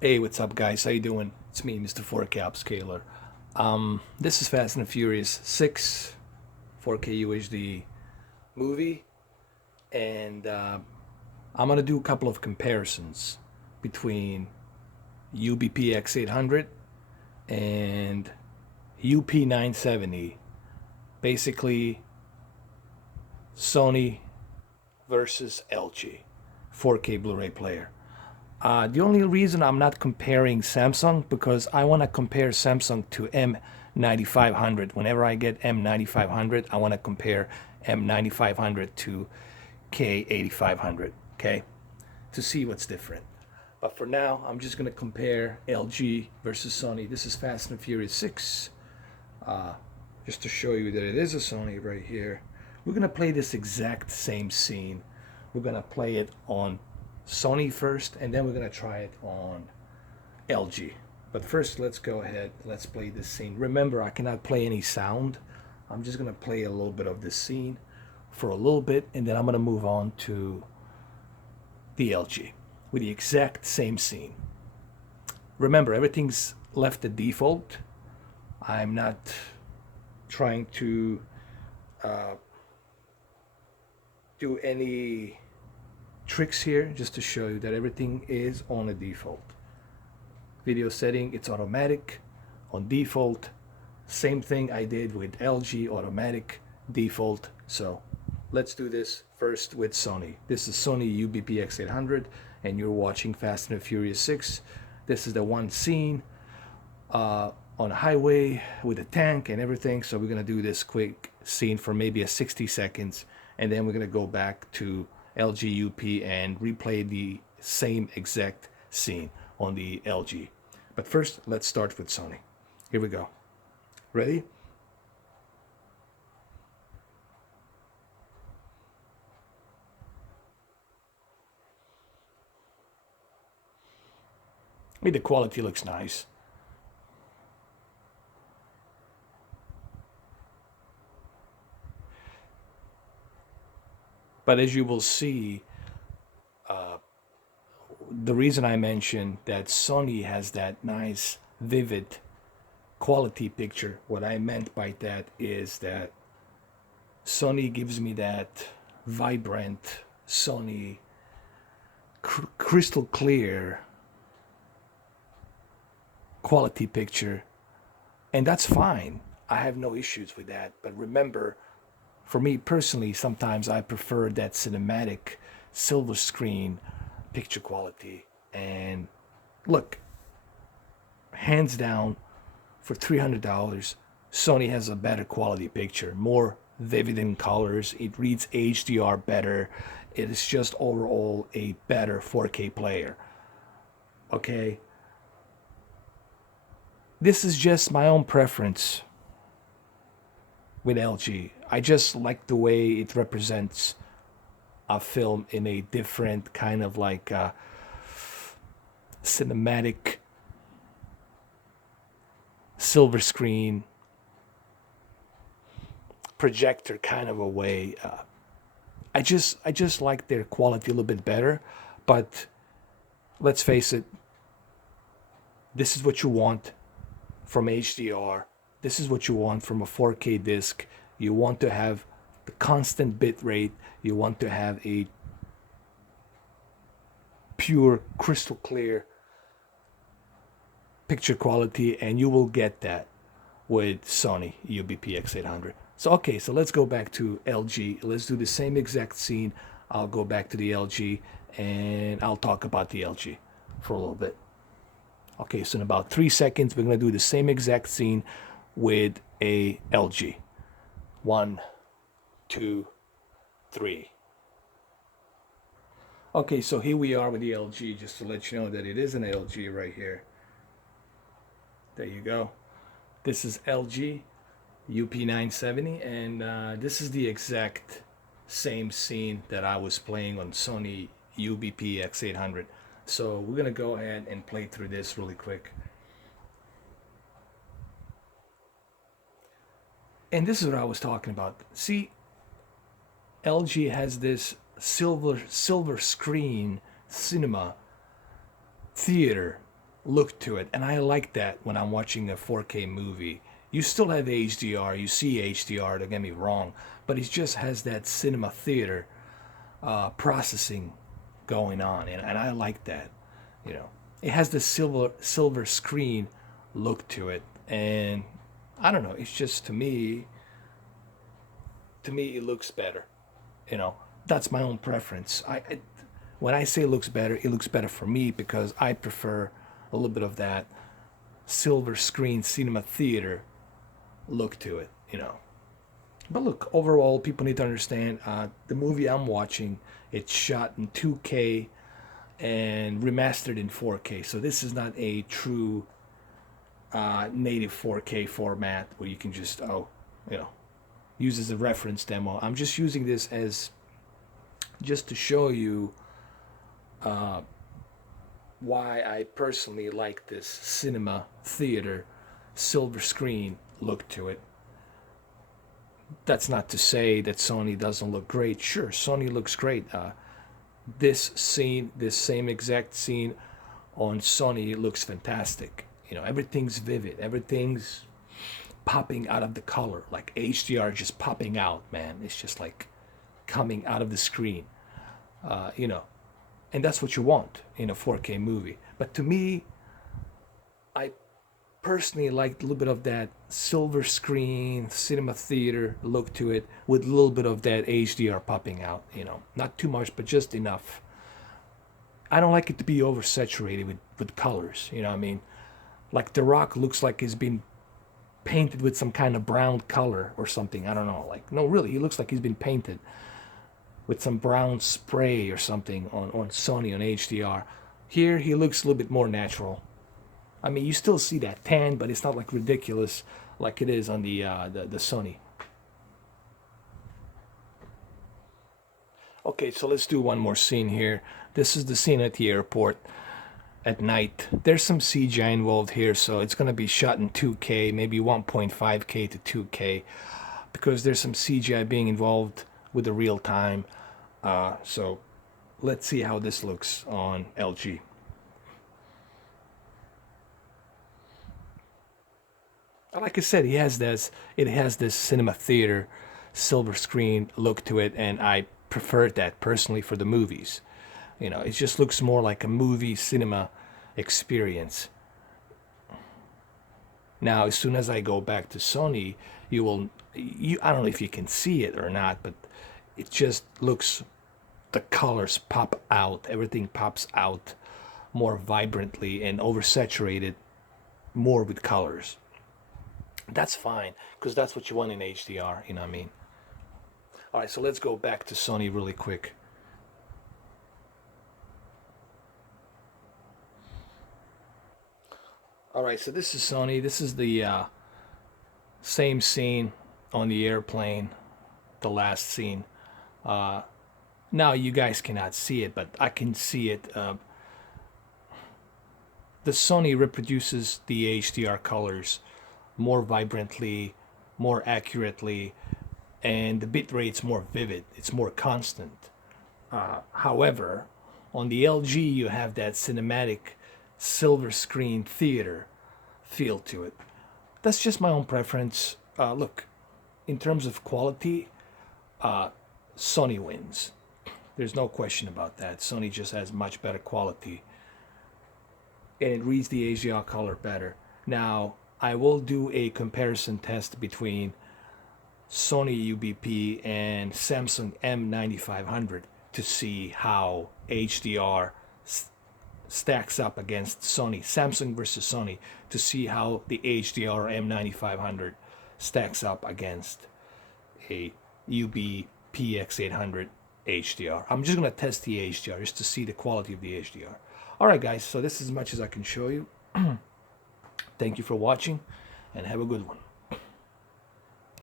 Hey, what's up, guys? How you doing? It's me, Mr. 4K Upscaler. This is Fast and Furious 6 4K UHD movie, and I'm gonna do a couple of comparisons between UBP-X800 and UP970. Basically, Sony versus LG 4K Blu-ray player. The only reason I'm not comparing Samsung because I want to compare Samsung to M9500. Whenever I get M9500, I want to compare M9500 to K8500, okay, to see what's different. But for now, I'm just going to compare LG versus Sony. This is Fast and Furious 6. Just to show you that it is a Sony right here. We're going to play this exact same scene. We're going to play it on Sony first, and then we're going to try it on LG. But first, let's go ahead. Let's play this scene. Remember, I cannot play any sound. I'm just going to play a little bit of this scene for a little bit, and then I'm going to move on to the LG with the exact same scene. Remember, everything's left at default. I'm not trying to do any tricks here, just to show you that everything is on a default. Video setting, it's automatic on default. Same thing I did with LG, automatic default. So let's do this first with Sony. This is Sony UBP-X800 and you're watching Fast and Furious 6. This is the one scene on a highway with a tank and everything. So we're gonna do this quick scene for maybe a 60 seconds, and then we're gonna go back to LG UP and replay the same exact scene on the LG. But first, let's start with Sony. Here we go. Ready? I mean, the quality looks nice. But as you will see, the reason I mentioned that Sony has that nice, vivid quality picture, what I meant by that is that Sony gives me that vibrant, Sony, crystal clear quality picture, and that's fine. I have no issues with that. But remember, for me personally, sometimes I prefer that cinematic silver screen picture quality. And look, hands down, for $300, Sony has a better quality picture, more vivid in colors. It reads HDR better. It is just overall a better 4K player. Okay, this is just my own preference with LG. I just like the way it represents a film in a different kind of like cinematic silver screen projector kind of a way. I just like their quality a little bit better, but let's face it, this is what you want from HDR. This is what you want from a 4K disc. You want to have the constant bit rate. You want to have a pure, crystal clear picture quality, and you will get that with Sony UBP-X800. So okay, so let's go back to LG. Let's do the same exact scene. I'll go back to the LG and I'll talk about the LG for a little bit. Okay, so in about 3 seconds, we're gonna do the same exact scene with a LG. One, two, three. Okay, so here we are with the LG, just to let you know that it is an LG right here. There you go. This is LG UP970, and this is the exact same scene that I was playing on Sony UBP-X800. So we're gonna go ahead and play through this really quick. And this is what I was talking about. See, LG has this silver screen cinema theater look to it, and I like that when I'm watching a 4K movie. You still have HDR, you see HDR, don't get me wrong, but it just has that cinema theater processing going on, and I like that. You know, it has the silver screen look to it, and I don't know. It's just to me it looks better. You know, that's my own preference. When I say it looks better for me because I prefer a little bit of that silver screen cinema theater look to it. You know. But look, overall, people need to understand the movie I'm watching. It's shot in 2K and remastered in 4K. So this is not a true native 4K format where you can just you know, use as a reference demo. I'm just using this as just to show you why I personally like this cinema theater silver screen look to it. That's not to say that Sony doesn't look great. Sure, Sony looks great. This scene, this same exact scene on Sony looks fantastic. You know, everything's vivid. Everything's popping out of the color. Like HDR just popping out, man. It's just like coming out of the screen. You know, and that's what you want in a 4K movie. But to me, I personally like a little bit of that silver screen cinema theater look to it with a little bit of that HDR popping out, you know, not too much but just enough. I don't like it to be oversaturated with colors, you know what I mean? Like The Rock looks like he's been painted with some kind of brown color or something. I don't know, like, no, really, he looks like he's been painted with some brown spray or something on Sony on HDR. Here he looks a little bit more natural. I mean, you still see that tan, but it's not like ridiculous like it is on the Sony. Okay, so let's do one more scene here. This is the scene at the airport at night. There's some CGI involved here, so it's gonna be shot in 2K, maybe 1.5K to 2K, because there's some CGI being involved with the real time. So let's see how this looks on LG. Like I said, it has this cinema theater silver screen look to it, and I prefer that personally for the movies. You know, it just looks more like a movie cinema experience. Now, as soon as I go back to Sony, I don't know if you can see it or not, but it just looks, the colors pop out, everything pops out more vibrantly and oversaturated more with colors. That's fine, because that's what you want in HDR, you know what I mean? All right, so let's go back to Sony really quick. All right, so this is Sony. This is the same scene on the airplane, the last scene. Uh, Now you guys cannot see it, but I can see it. The Sony reproduces the HDR colors more vibrantly, more accurately, and the bit rate's more vivid. It's more constant. However, on the LG, you have that cinematic silver screen theater feel to it. That's just my own preference. Look, in terms of quality, Sony wins. There's no question about that. Sony just has much better quality, and it reads the HDR color better. Now, I will do a comparison test between Sony UBP and Samsung M9500 to see how HDR stacks up against Sony, Samsung versus Sony, to see how the HDR M9500 stacks up against a UBP-X800 HDR. I'm just going to test the HDR just to see the quality of the HDR. Alright guys, so this is as much as I can show you. Thank you for watching and have a good one.